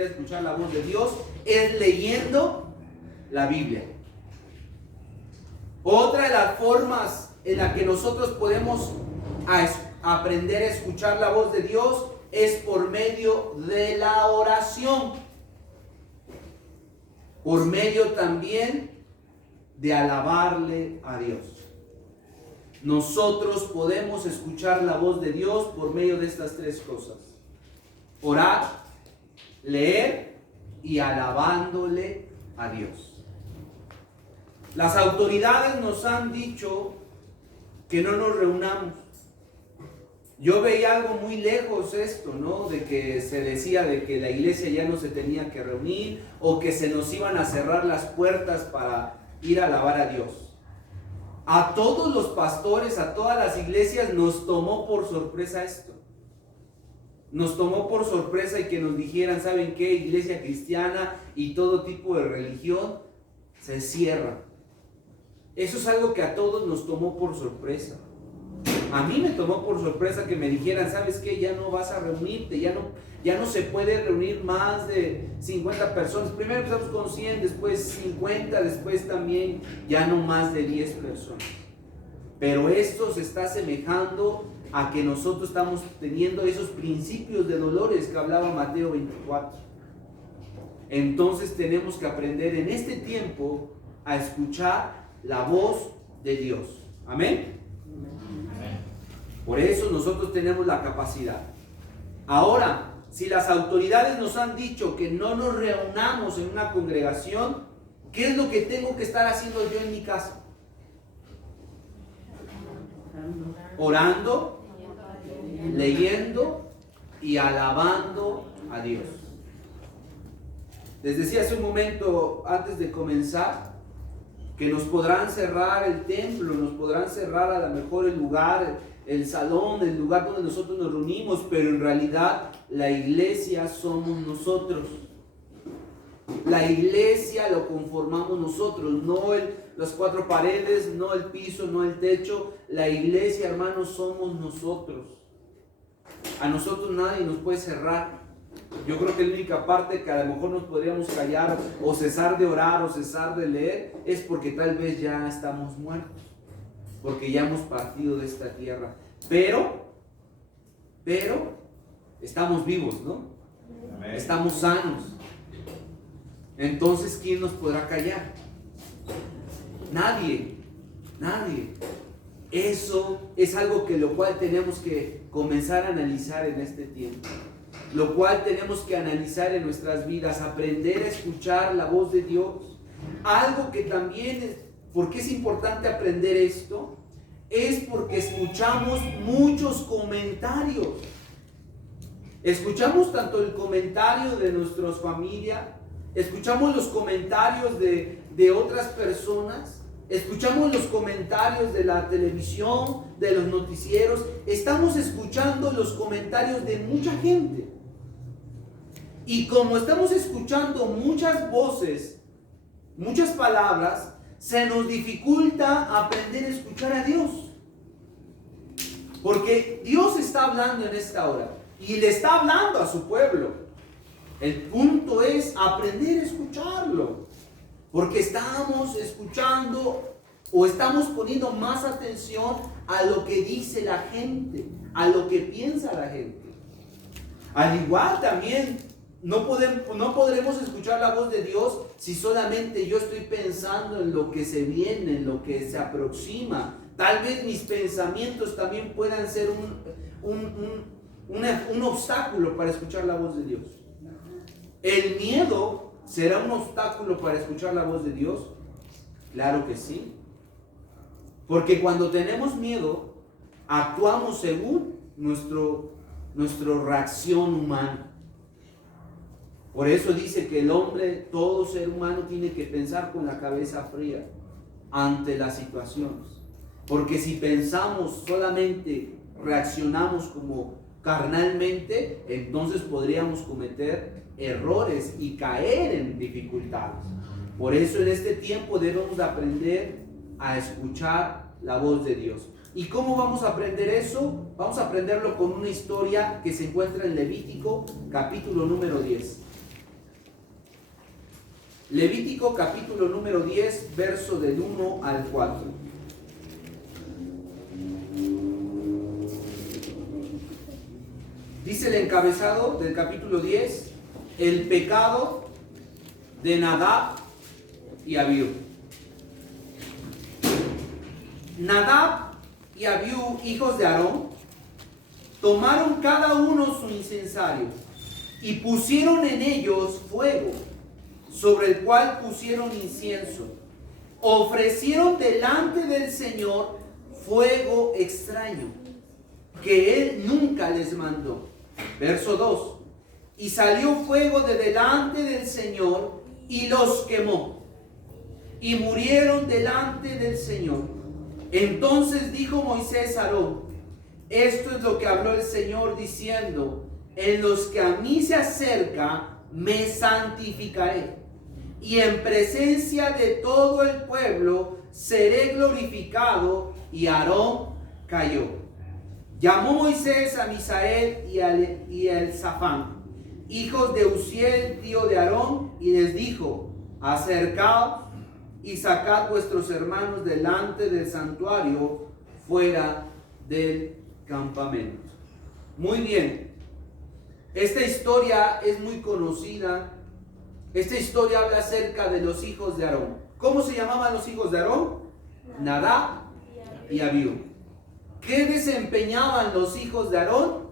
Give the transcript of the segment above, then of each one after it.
escuchar la voz de Dios es leyendo la Biblia. Otra de las formas en la que nosotros podemos aprender a escuchar la voz de Dios es por medio de la oración, por medio también de alabarle a Dios. Nosotros podemos escuchar la voz de Dios por medio de estas tres cosas: orar, leer y alabándole a Dios. Las autoridades nos han dicho que no nos reunamos. Yo veía algo muy lejos esto, ¿no? De que se decía de que la iglesia ya no se tenía que reunir o que se nos iban a cerrar las puertas para ir a alabar a Dios. A todos los pastores, a todas las iglesias nos tomó por sorpresa esto. Nos tomó por sorpresa y que nos dijeran, ¿saben qué? Iglesia cristiana y todo tipo de religión se cierra. Eso es algo que a todos nos tomó por sorpresa. A mí me tomó por sorpresa que me dijeran, ¿sabes qué? Ya no vas a reunirte, ya no se puede reunir más de 50 personas. Primero empezamos con 100, después 50, después también ya no más de 10 personas. Pero esto se está asemejando a que nosotros estamos teniendo esos principios de dolores que hablaba Mateo 24. Entonces tenemos que aprender en este tiempo a escuchar la voz de Dios. Amén. Por eso nosotros tenemos la capacidad. Ahora, si las autoridades nos han dicho que no nos reunamos en una congregación, ¿qué es lo que tengo que estar haciendo yo en mi casa? Orando, leyendo y alabando a Dios. Les decía hace un momento antes de comenzar que nos podrán cerrar el templo, nos podrán cerrar a lo mejor el lugar, el salón, el lugar donde nosotros nos reunimos, pero en realidad la iglesia somos nosotros. La iglesia lo conformamos nosotros, no las cuatro paredes, no el piso, no el techo. La iglesia, hermanos, somos nosotros. A nosotros nadie nos puede cerrar. Yo creo que la única parte que a lo mejor nos podríamos callar o cesar de orar o cesar de leer es porque tal vez ya estamos muertos, porque ya hemos partido de esta tierra. Pero estamos vivos, ¿no? Amén. Estamos sanos. Entonces, ¿quién nos podrá callar? Nadie. Eso es algo que lo cual tenemos que comenzar a analizar en este tiempo. Lo cual tenemos que analizar en nuestras vidas, aprender a escuchar la voz de Dios. Algo que también ¿por qué es importante aprender esto? Es porque escuchamos muchos comentarios. Escuchamos tanto el comentario de nuestras familias, escuchamos los comentarios de otras personas, escuchamos los comentarios de la televisión, de los noticieros, estamos escuchando los comentarios de mucha gente. Y como estamos escuchando muchas voces, muchas palabras, se nos dificulta aprender a escuchar a Dios. Porque Dios está hablando en esta hora y le está hablando a su pueblo. El punto es aprender a escucharlo. Porque estamos escuchando o estamos poniendo más atención a lo que dice la gente, a lo que piensa la gente. Al igual también no podremos escuchar la voz de Dios si solamente yo estoy pensando en lo que se viene, en lo que se aproxima. Tal vez mis pensamientos también puedan ser un obstáculo para escuchar la voz de Dios. ¿El miedo será un obstáculo para escuchar la voz de Dios? Claro que sí. Porque cuando tenemos miedo, actuamos según nuestra reacción humana. Por eso dice que el hombre, todo ser humano, tiene que pensar con la cabeza fría ante las situaciones. Porque si pensamos solamente, reaccionamos como carnalmente, entonces podríamos cometer errores y caer en dificultades. Por eso en este tiempo debemos aprender a escuchar la voz de Dios. ¿Y cómo vamos a aprender eso? Vamos a aprenderlo con una historia que se encuentra en Levítico, capítulo número 10. Levítico capítulo número 10, verso del 1 al 4. Dice el encabezado del capítulo 10, el pecado de Nadab y Abiú. Nadab y Abiú, hijos de Aarón, tomaron cada uno su incensario y pusieron en ellos fuego, sobre el cual pusieron incienso. Ofrecieron delante del Señor fuego extraño, que Él nunca les mandó. Verso 2. Y salió fuego de delante del Señor y los quemó, y murieron delante del Señor. Entonces dijo Moisés a Aarón: esto es lo que habló el Señor diciendo: en los que a mí se acerca me santificaré, y en presencia de todo el pueblo seré glorificado. Y Aarón cayó. Llamó Moisés a Misael y a Elzafán, hijos de Uziel, tío de Aarón, y les dijo: acercaos y sacad vuestros hermanos delante del santuario, fuera del campamento. Muy bien, esta historia es muy conocida. Esta historia habla acerca de los hijos de Aarón. ¿Cómo se llamaban los hijos de Aarón? Nadab y Abiú. ¿Qué desempeñaban los hijos de Aarón?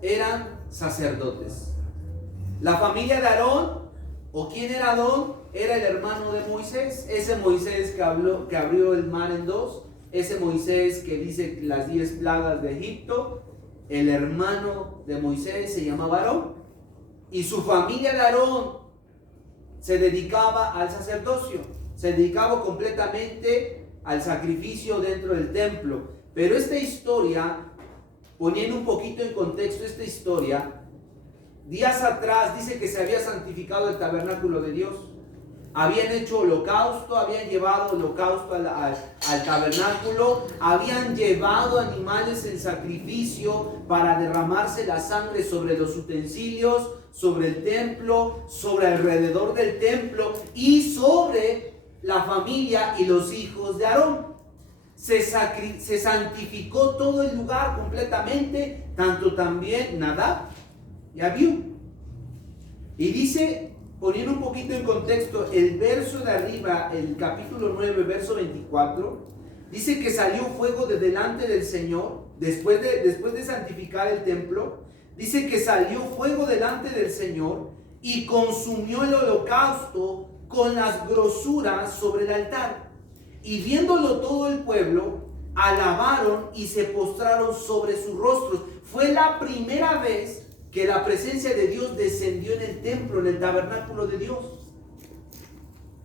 Eran sacerdotes. La familia de Aarón, ¿o quién era Aarón? Era el hermano de Moisés. Ese Moisés que abrió el mar en dos. Ese Moisés que dice las 10 plagas de Egipto. El hermano de Moisés se llamaba Aarón. Y su familia de Aarón se dedicaba al sacerdocio. Se dedicaba completamente al sacrificio dentro del templo. Pero esta historia, poniendo un poquito en contexto esta historia, días atrás dice que se había santificado el tabernáculo de Dios. Habían hecho holocausto, habían llevado holocausto al tabernáculo, habían llevado animales en sacrificio para derramarse la sangre sobre los utensilios, sobre el templo, sobre alrededor del templo y sobre la familia y los hijos de Aarón. Se santificó todo el lugar completamente, tanto también Nadab y Abiú. Y dice, poniendo un poquito en contexto, el verso de arriba, el capítulo 9, verso 24, dice que salió fuego de delante del Señor, después de santificar el templo, dice que salió fuego delante del Señor y consumió el holocausto con las grosuras sobre el altar. Y viéndolo todo el pueblo, alabaron y se postraron sobre sus rostros. Fue la primera vez que la presencia de Dios descendió en el templo, en el tabernáculo de Dios.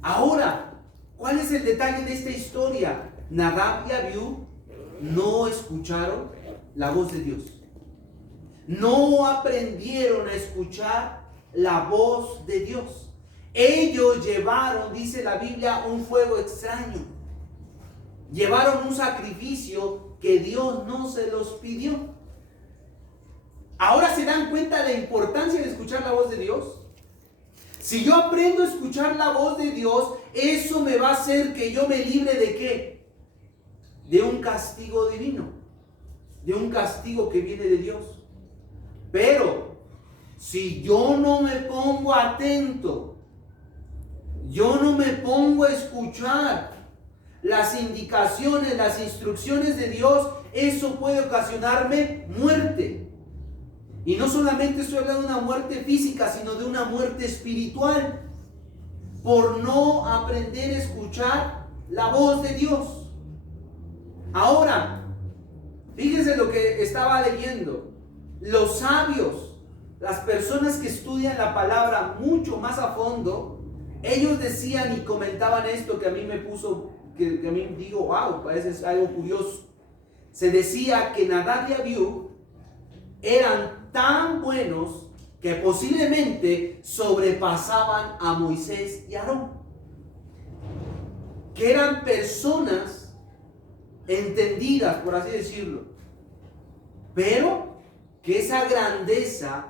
Ahora, ¿cuál es el detalle de esta historia? Nadab y Abiú no escucharon la voz de Dios. No aprendieron a escuchar la voz de Dios. Ellos llevaron, dice la Biblia, un fuego extraño. Llevaron un sacrificio que Dios no se los pidió. Ahora se dan cuenta de la importancia de escuchar la voz de Dios. Si yo aprendo a escuchar la voz de Dios, eso me va a hacer que yo me libre ¿de qué? De un castigo divino, de un castigo que viene de Dios. Pero si yo no me pongo atento, yo no me pongo a escuchar las indicaciones, las instrucciones de Dios, eso puede ocasionarme muerte. Y no solamente estoy hablando de una muerte física, sino de una muerte espiritual, por no aprender a escuchar la voz de Dios. Ahora, fíjense lo que estaba leyendo. Los sabios, las personas que estudian la palabra mucho más a fondo, ellos decían y comentaban esto que a mí me puso, que a mí digo, wow, parece algo curioso. Se decía que Nadab y Abiú eran tan buenos que posiblemente sobrepasaban a Moisés y Aarón. Que eran personas entendidas, por así decirlo. Pero que esa grandeza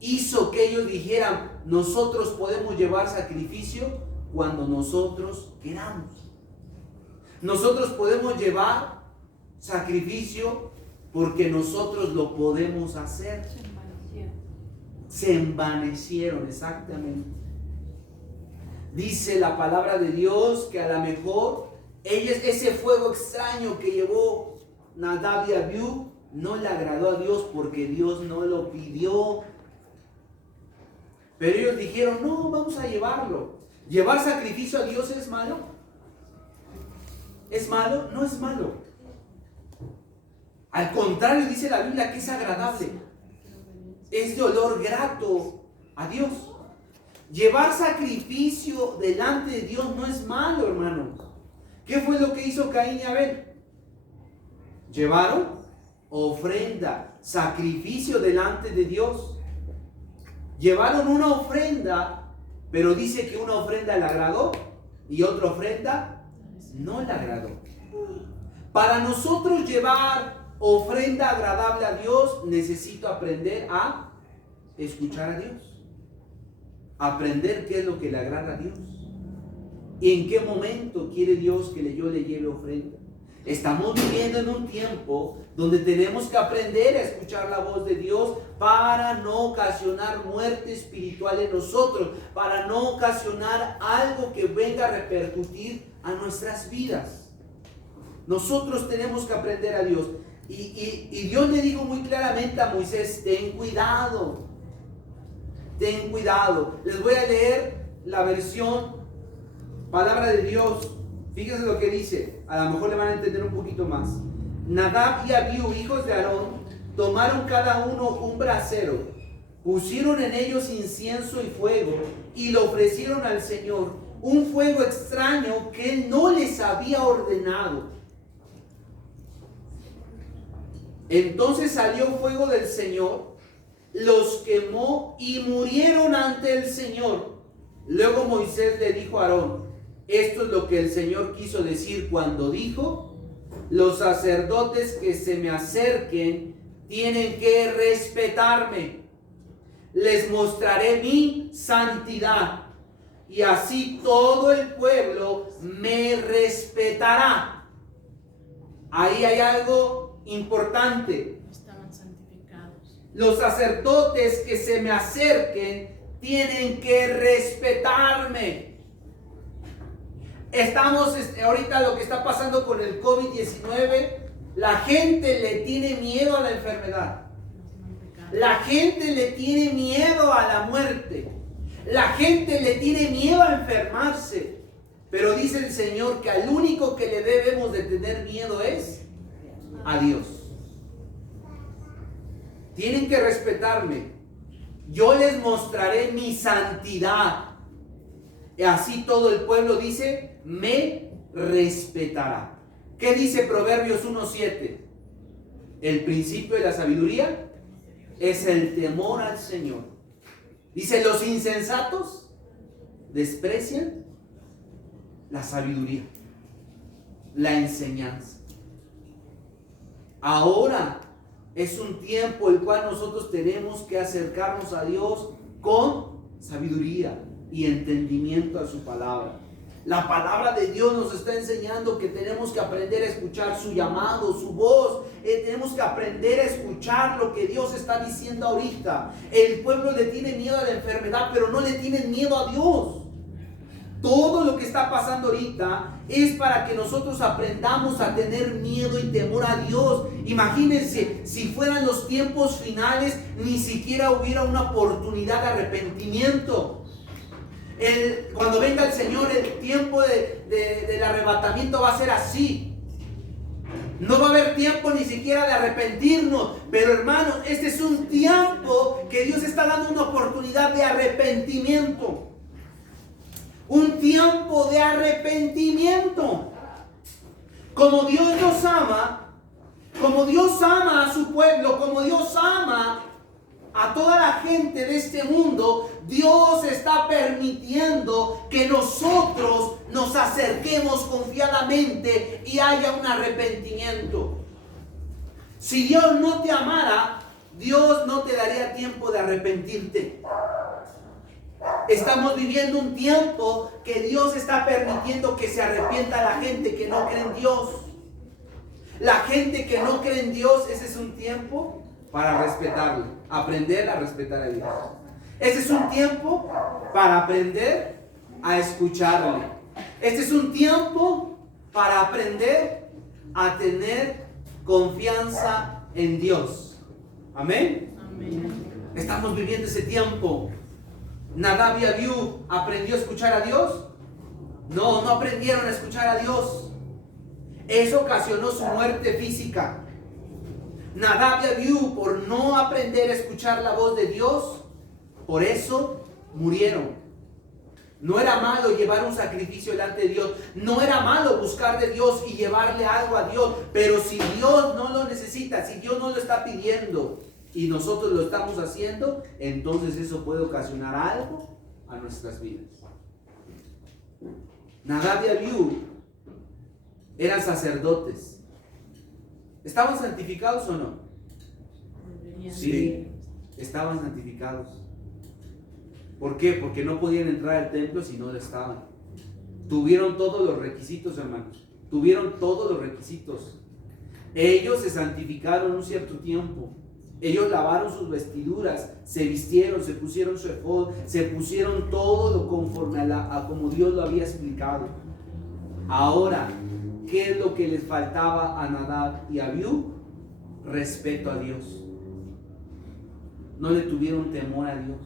hizo que ellos dijeran, nosotros podemos llevar sacrificio cuando nosotros queramos. Nosotros podemos llevar sacrificio porque nosotros lo podemos hacer. Se envanecieron, exactamente. Dice la palabra de Dios que a lo mejor ese fuego extraño que llevó Nadab y Abiú no le agradó a Dios porque Dios no lo pidió. Pero ellos dijeron, no, vamos a llevarlo. ¿Llevar sacrificio a Dios es malo? ¿Es malo? No es malo. Al contrario, dice la Biblia que es agradable. Es de olor grato a Dios. Llevar sacrificio delante de Dios no es malo, hermano. ¿Qué fue lo que hizo Caín y Abel? Llevaron ofrenda, sacrificio delante de Dios. Llevaron una ofrenda, pero dice que una ofrenda le agradó y otra ofrenda no le agradó. Para nosotros llevar ofrenda agradable a Dios, necesito aprender a escuchar a Dios. Aprender qué es lo que le agrada a Dios. ¿Y en qué momento quiere Dios que yo le lleve ofrenda? Estamos viviendo en un tiempo donde tenemos que aprender a escuchar la voz de Dios para no ocasionar muerte espiritual en nosotros, para no ocasionar algo que venga a repercutir a nuestras vidas. Nosotros tenemos que aprender a Dios. Y Dios le dijo muy claramente a Moisés, ten cuidado, ten cuidado. Les voy a leer la versión Palabra de Dios. Fíjense lo que dice, a lo mejor le van a entender un poquito más. Nadab y Abiú, hijos de Aarón, tomaron cada uno un brasero, pusieron en ellos incienso y fuego y lo ofrecieron al Señor, un fuego extraño que Él no les había ordenado. Entonces salió fuego del Señor, los quemó y murieron ante el Señor. Luego Moisés le dijo a Aarón, esto es lo que el Señor quiso decir cuando dijo, los sacerdotes que se me acerquen tienen que respetarme. Les mostraré mi santidad y así todo el pueblo me respetará. Ahí hay algo importante. Estaban santificados. Los sacerdotes que se me acerquen tienen que respetarme. Estamos ahorita lo que está pasando con el COVID-19, la gente le tiene miedo a la enfermedad. La gente le tiene miedo a la muerte. La gente le tiene miedo a enfermarse. Pero dice el Señor que al único que le debemos de tener miedo es a Dios. Tienen que respetarme. Yo les mostraré mi santidad. Y así todo el pueblo dice, me respetará. ¿Qué dice Proverbios 1:7? El principio de la sabiduría es el temor al Señor. Dice, los insensatos desprecian la sabiduría, la enseñanza. Ahora es un tiempo el cual nosotros tenemos que acercarnos a Dios con sabiduría y entendimiento a su palabra. La palabra de Dios nos está enseñando que tenemos que aprender a escuchar su llamado, su voz. Tenemos que aprender a escuchar lo que Dios está diciendo ahorita. El pueblo le tiene miedo a la enfermedad, pero no le tienen miedo a Dios. Todo lo que está pasando ahorita es para que nosotros aprendamos a tener miedo y temor a Dios. Imagínense, si fueran los tiempos finales, ni siquiera hubiera una oportunidad de arrepentimiento. Cuando venga el Señor, el tiempo del arrebatamiento va a ser así. No va a haber tiempo ni siquiera de arrepentirnos. Pero hermanos, este es un tiempo que Dios está dando una oportunidad de arrepentimiento. Un tiempo de arrepentimiento. Como Dios nos ama, como Dios ama a su pueblo, como Dios ama a toda la gente de este mundo, Dios está permitiendo que nosotros nos acerquemos confiadamente y haya un arrepentimiento. Si Dios no te amara, Dios no te daría tiempo de arrepentirte. Estamos viviendo un tiempo que Dios está permitiendo que se arrepienta la gente que no cree en Dios. La gente que no cree en Dios, ese es un tiempo para respetarlo, aprender a respetar a Dios. Ese es un tiempo para aprender a escucharle. Este es un tiempo para aprender a tener confianza en Dios. Amén. Amén. Estamos viviendo ese tiempo. Nadab y Abiú aprendió a escuchar a Dios. No aprendieron a escuchar a Dios. Eso ocasionó su muerte física. Nadab y Abiú, por no aprender a escuchar la voz de Dios, por eso murieron. No era malo llevar un sacrificio delante de Dios. No era malo buscar de Dios y llevarle algo a Dios. Pero si Dios no lo necesita, si Dios no lo está pidiendo y nosotros lo estamos haciendo, entonces eso puede ocasionar algo a nuestras vidas. Nadab y Abiú eran sacerdotes. ¿Estaban santificados o no? Deberían. Sí, estaban santificados. ¿Por qué? Porque no podían entrar al templo si no lo estaban. Tuvieron todos los requisitos, hermanos. Tuvieron todos los requisitos. Ellos se santificaron un cierto tiempo. Ellos lavaron sus vestiduras, se vistieron, se pusieron su efod, se pusieron todo lo conforme a como Dios lo había explicado. Ahora, ¿qué es lo que les faltaba a Nadab y a Abiú? Respeto a Dios. No le tuvieron temor a Dios.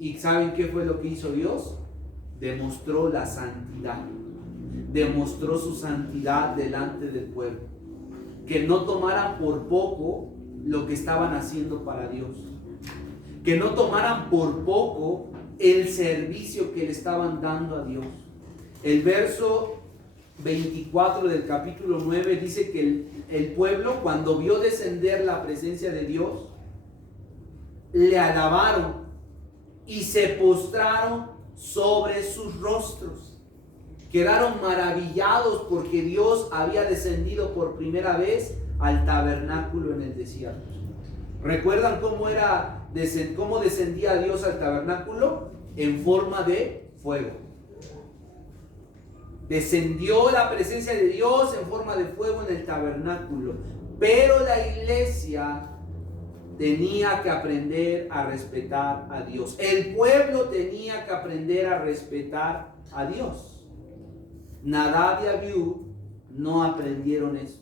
¿Y saben qué fue lo que hizo Dios? Demostró la santidad. Demostró su santidad delante del pueblo. Que no tomaran por poco lo que estaban haciendo para Dios. Que no tomaran por poco el servicio que le estaban dando a Dios. El verso 24 del capítulo 9 dice que el pueblo, cuando vio descender la presencia de Dios, le alabaron y se postraron sobre sus rostros. Quedaron maravillados porque Dios había descendido por primera vez al tabernáculo en el desierto. ¿Recuerdan cómo descendía Dios al tabernáculo? En forma de fuego. Descendió la presencia de Dios en forma de fuego en el tabernáculo. Pero la iglesia tenía que aprender a respetar a Dios. El pueblo tenía que aprender a respetar a Dios. Nadab y Abiú no aprendieron eso.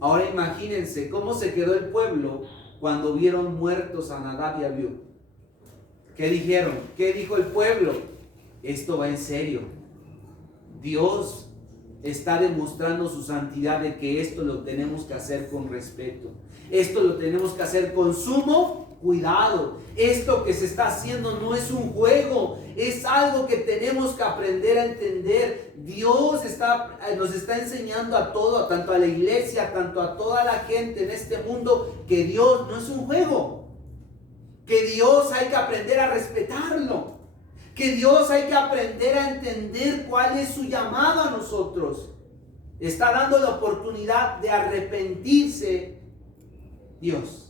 Ahora imagínense cómo se quedó el pueblo cuando vieron muertos a Nadab y Abiú. ¿Qué dijeron? ¿Qué dijo el pueblo? Esto va en serio. Dios está demostrando su santidad, de que esto lo tenemos que hacer con respeto. Esto lo tenemos que hacer con sumo cuidado. Esto que se está haciendo no es un juego, es algo que tenemos que aprender a entender. Dios nos está enseñando a todo, tanto a la iglesia, tanto a toda la gente en este mundo, que Dios no es un juego, que Dios hay que aprender a respetarlo, que Dios hay que aprender a entender cuál es su llamado a nosotros. Está dando la oportunidad de arrepentirse Dios.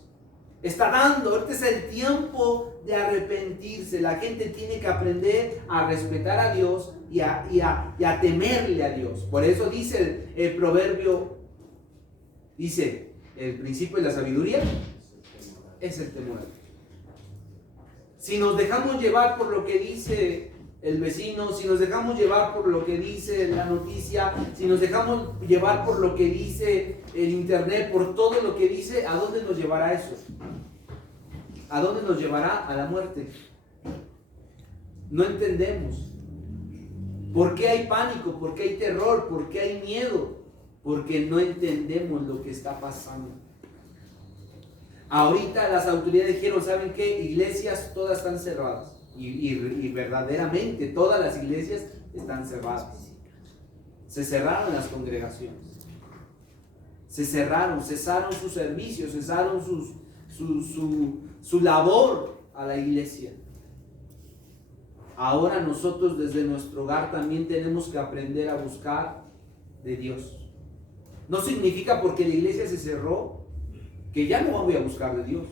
Está dando, este es el tiempo de arrepentirse. La gente tiene que aprender a respetar a Dios y a temerle a Dios. Por eso dice el proverbio, dice, el principio de la sabiduría es el temor a Dios. Si nos dejamos llevar por lo que dice el vecino, si nos dejamos llevar por lo que dice la noticia, si nos dejamos llevar por lo que dice el internet, por todo lo que dice, ¿a dónde nos llevará eso? ¿A dónde nos llevará? A la muerte. No entendemos. ¿Por qué hay pánico? ¿Por qué hay terror? ¿Por qué hay miedo? Porque no entendemos lo que está pasando. Ahorita las autoridades dijeron, ¿saben qué? Iglesias todas están cerradas. Y verdaderamente todas las iglesias están cerradas. Se cerraron las congregaciones. Cesaron sus servicios, cesaron su labor a la iglesia. Ahora nosotros desde nuestro hogar también tenemos que aprender a buscar de Dios. No significa porque la iglesia se cerró que ya no voy a buscar de Dios,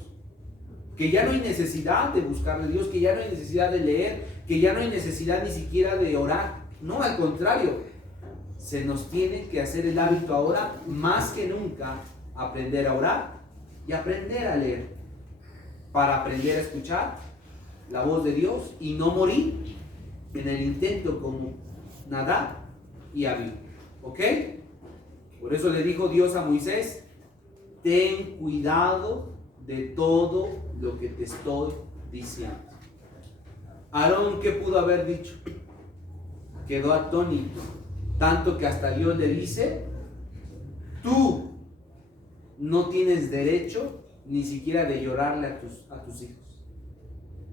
que ya no hay necesidad de buscar de Dios, que ya no hay necesidad de leer, que ya no hay necesidad ni siquiera de orar. No, al contrario, se nos tiene que hacer el hábito ahora, más que nunca, aprender a orar y aprender a leer, para aprender a escuchar la voz de Dios y no morir en el intento como Nadab y Abiú. ¿Ok? Por eso le dijo Dios a Moisés: ten cuidado de todo lo que te estoy diciendo. Aarón, ¿qué pudo haber dicho? Quedó atónito, tanto que hasta Dios le dice: tú no tienes derecho ni siquiera de llorarle a tus hijos.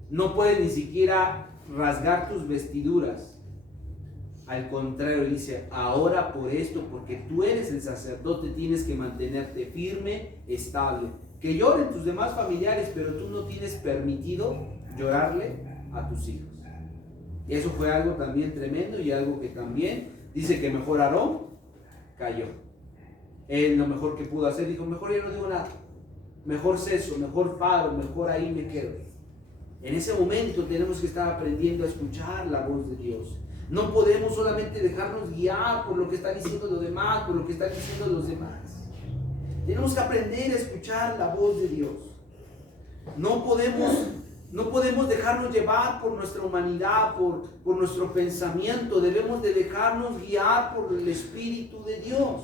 No puedes ni siquiera rasgar tus vestiduras. Al contrario, dice: ahora por esto, porque tú eres el sacerdote, tienes que mantenerte firme, estable. Que lloren tus demás familiares, pero tú no tienes permitido llorarle a tus hijos. Y eso fue algo también tremendo, y algo que también dice que mejor Aarón cayó. Él lo mejor que pudo hacer, dijo: mejor ya no digo nada, mejor ceso, mejor paro, mejor ahí me quedo. En ese momento tenemos que estar aprendiendo a escuchar la voz de Dios. No podemos solamente dejarnos guiar por lo que están diciendo los demás, por lo que están diciendo los demás. Tenemos que aprender a escuchar la voz de Dios. No podemos dejarnos llevar por nuestra humanidad, por nuestro pensamiento. Debemos de dejarnos guiar por el Espíritu de Dios.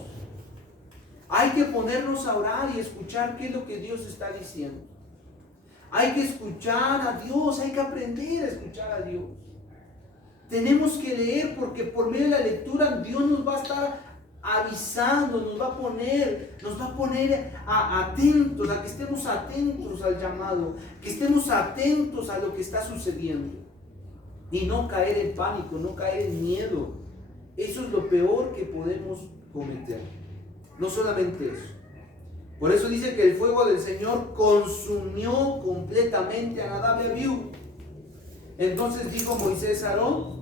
Hay que ponernos a orar y escuchar qué es lo que Dios está diciendo. Hay que escuchar a Dios, hay que aprender a escuchar a Dios. Tenemos que leer, porque por medio de la lectura Dios nos va a estar avisando, nos va a poner atentos, a que estemos atentos al llamado, que estemos atentos a lo que está sucediendo. Y no caer en pánico, no caer en miedo. Eso es lo peor que podemos cometer. No solamente eso. Por eso dice que el fuego del Señor consumió completamente a Nadab y Abiú. Entonces dijo Moisés a Aarón: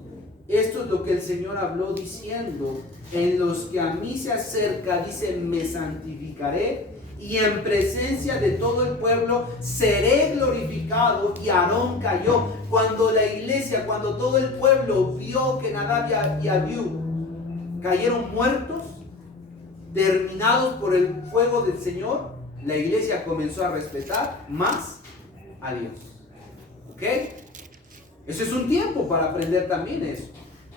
esto es lo que el Señor habló diciendo: en los que a mí se acerca, dice, me santificaré, y en presencia de todo el pueblo seré glorificado. Y Aarón cayó. Cuando la iglesia, cuando todo el pueblo vio que Nadab y Abiú cayeron muertos, terminados por el fuego del Señor, la iglesia comenzó a respetar más a Dios. ¿Ok? Ese es un tiempo para aprender también eso.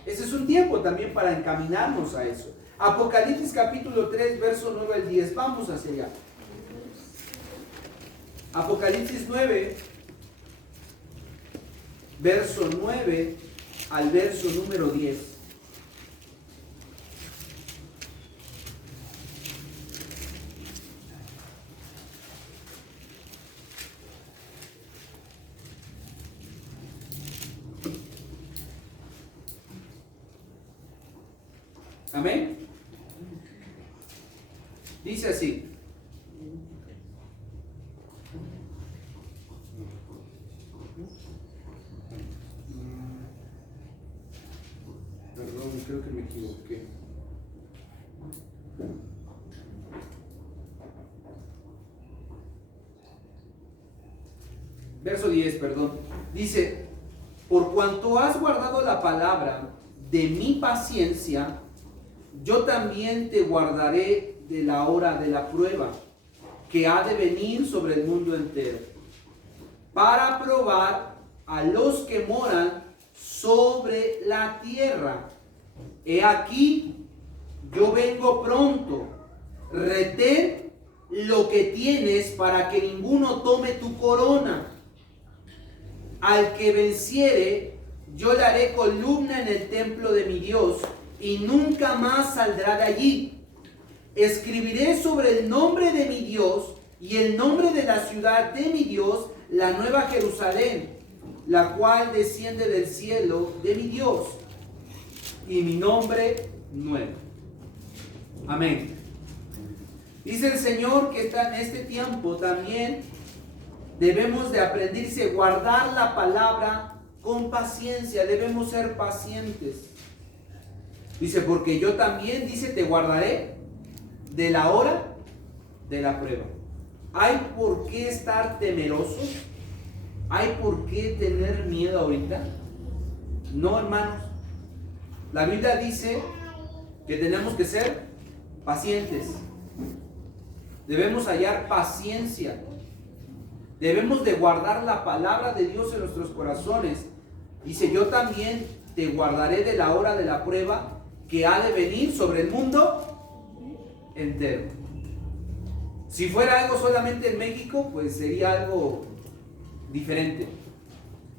Ese es un tiempo también para encaminarnos a eso. Apocalipsis capítulo 3, verso 9 al 10. Vamos hacia allá. Apocalipsis 9, verso 9 al verso número 10. Amén. Dice así: perdón, creo que me equivoqué. Verso 10, perdón. Dice: por cuanto has guardado la palabra de mi paciencia, yo también te guardaré de la hora de la prueba que ha de venir sobre el mundo entero, para probar a los que moran sobre la tierra. He aquí, yo vengo pronto. Retén lo que tienes para que ninguno tome tu corona. Al que venciere, yo le haré columna en el templo de mi Dios, y nunca más saldrá de allí. Escribiré sobre el nombre de mi Dios y el nombre de la ciudad de mi Dios, la nueva Jerusalén, la cual desciende del cielo de mi Dios, y mi nombre nuevo. Amén. Dice el Señor que está en este tiempo también debemos de aprender a guardar la palabra con paciencia. Debemos ser pacientes. Dice: porque yo también, dice, te guardaré de la hora de la prueba. ¿Hay por qué estar temerosos? ¿Hay por qué tener miedo ahorita? No, hermanos. La Biblia dice que tenemos que ser pacientes. Debemos hallar paciencia. Debemos de guardar la palabra de Dios en nuestros corazones. Dice, yo también te guardaré de la hora de la prueba que ha de venir sobre el mundo entero. Si fuera algo solamente en México, pues sería algo diferente.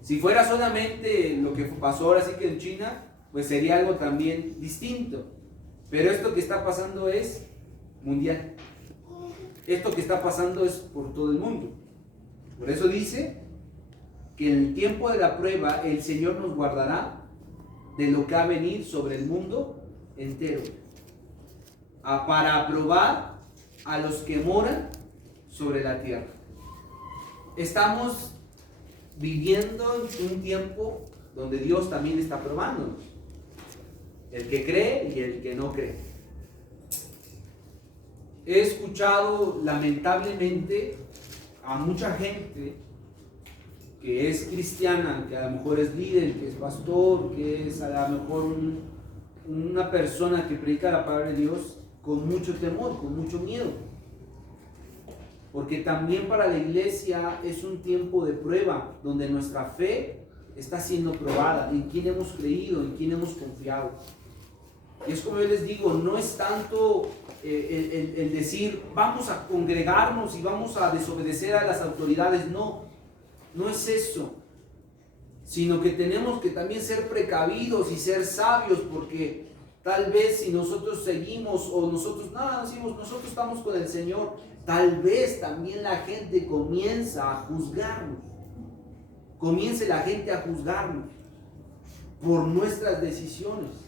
Si fuera solamente lo que pasó ahora sí que en China, pues sería algo también distinto. Pero esto que está pasando es mundial. Esto que está pasando es por todo el mundo. Por eso dice que en el tiempo de la prueba el Señor nos guardará de lo que va a venir sobre el mundo entero, para aprobar a los que moran sobre la tierra. Estamos viviendo un tiempo donde Dios también está probándonos, el que cree y el que no cree. He escuchado lamentablemente a mucha gente que es cristiana, que a lo mejor es líder, que es pastor, que es a lo mejor una persona que predica la palabra de Dios, con mucho temor, con mucho miedo. Porque también para la iglesia es un tiempo de prueba, donde nuestra fe está siendo probada, en quién hemos creído, en quién hemos confiado. Y es como yo les digo, no es tanto el decir, vamos a congregarnos y vamos a desobedecer a las autoridades, no es eso, sino que tenemos que también ser precavidos y ser sabios, porque tal vez si nosotros seguimos o nosotros decimos, nosotros estamos con el Señor, tal vez también la gente comience la gente a juzgarnos por nuestras decisiones.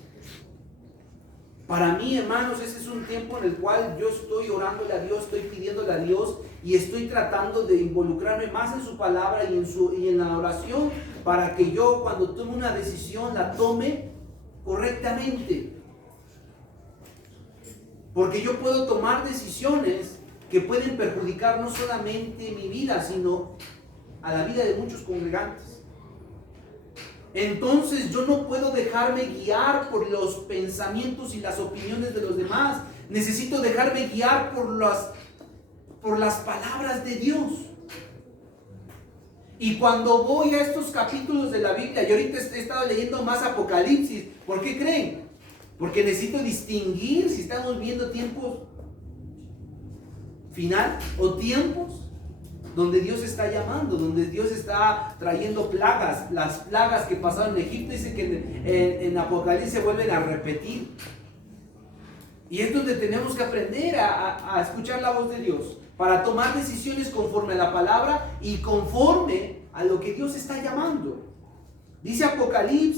Para mí, hermanos, ese es un tiempo en el cual yo estoy orándole a Dios, estoy pidiéndole a Dios y estoy tratando de involucrarme más en su palabra y en la oración, para que yo, cuando tome una decisión, la tome correctamente. Porque yo puedo tomar decisiones que pueden perjudicar no solamente mi vida, sino a la vida de muchos congregantes. Entonces yo no puedo dejarme guiar por los pensamientos y las opiniones de los demás. Necesito dejarme guiar por las palabras de Dios. Y cuando voy a estos capítulos de la Biblia, y ahorita he estado leyendo más Apocalipsis, ¿por qué creen? Porque necesito distinguir si estamos viendo tiempos final o tiempos donde Dios está llamando, donde Dios está trayendo plagas. Las plagas que pasaron en Egipto, dice que en Apocalipsis se vuelven a repetir. Y es donde tenemos que aprender a escuchar la voz de Dios, para tomar decisiones conforme a la palabra y conforme a lo que Dios está llamando. Dice Apocalipsis